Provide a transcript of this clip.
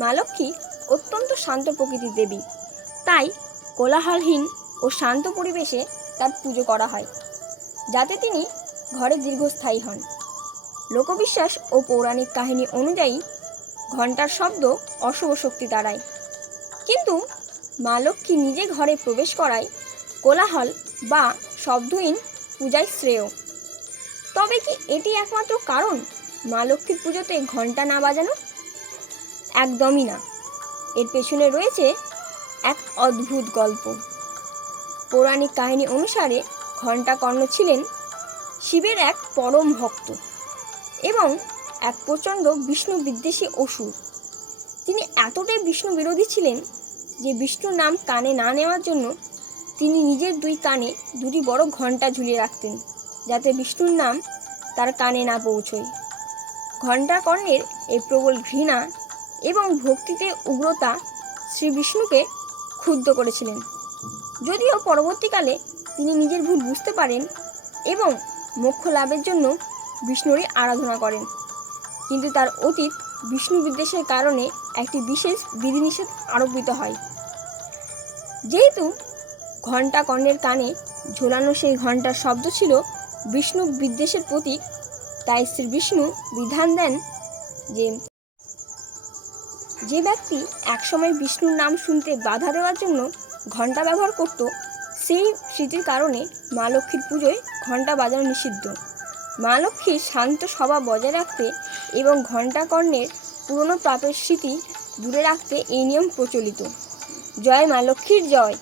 মা লক্ষ্মী অত্যন্ত শান্ত প্রকৃতির দেবী, তাই কোলাহলহীন ও শান্ত পরিবেশে তার পুজো করা হয়, যাতে তিনি ঘরে দীর্ঘস্থায়ী হন। লোকবিশ্বাস ও পৌরাণিক কাহিনী অনুযায়ী ঘণ্টার শব্দ অশুভ শক্তি তাড়ায়, কিন্তু মা লক্ষ্মী নিজে ঘরে প্রবেশ করায় কোলাহল বা শব্দহীন পূজায় শ্রেয়। তবে কি এটি একমাত্র কারণ মা লক্ষ্মীর পুজোতে ঘণ্টা না বাজানো? একদমই না। এর পেছনে রয়েছে এক অদ্ভুত গল্প। পৌরাণিক কাহিনী অনুসারে ঘণ্টাকর্ণ ছিলেন শিবের এক পরম ভক্ত এবং এক প্রচণ্ড বিষ্ণু বিদ্বেষী অসুর। তিনি এতটাই বিষ্ণু বিরোধী ছিলেন যে বিষ্ণুর নাম কানে না নেওয়ার জন্য তিনি নিজের দুই কানে দুটি বড় ঘণ্টা ঝুলিয়ে রাখতেন, যাতে বিষ্ণুর নাম তার কানে না পৌঁছয়। ঘণ্টাকর্ণের এই প্রবল ঘৃণা এবং ভক্তিতে উগ্রতা শ্রী বিষ্ণুকে ক্ষুব্ধ করেছিলেন। যদিও পরবর্তীকালে তিনি নিজের ভুল বুঝতে পারেন এবং মোক্ষ লাভের জন্য বিষ্ণুরই আরাধনা করেন, কিন্তু তার অতীত বিষ্ণু বিদ্বেষের কারণে একটি বিশেষ বিধিনিষেধ আরোপিত হয়। যেহেতু ঘণ্টাকর্ণের কানে ঝোলানো সেই ঘণ্টার শব্দ ছিল বিষ্ণু বিদ্বেষের প্রতীক, তাই শ্রী বিষ্ণু বিধান দেন যে ব্যক্তি একসময় বিষ্ণুর নাম শুনতে বাধা দেওয়ার জন্য ঘণ্টা ব্যবহার করত, সেই স্মৃতির কারণে মা লক্ষ্মীর পুজোয় ঘণ্টা বাজানো নিষিদ্ধ। মা লক্ষ্মীর শান্ত স্বভাব বজায় রাখতে এবং ঘণ্টাকর্ণের পুরনো পাপের স্মৃতি দূরে রাখতে এই নিয়ম প্রচলিত। জয় মা লক্ষ্মীর জয়।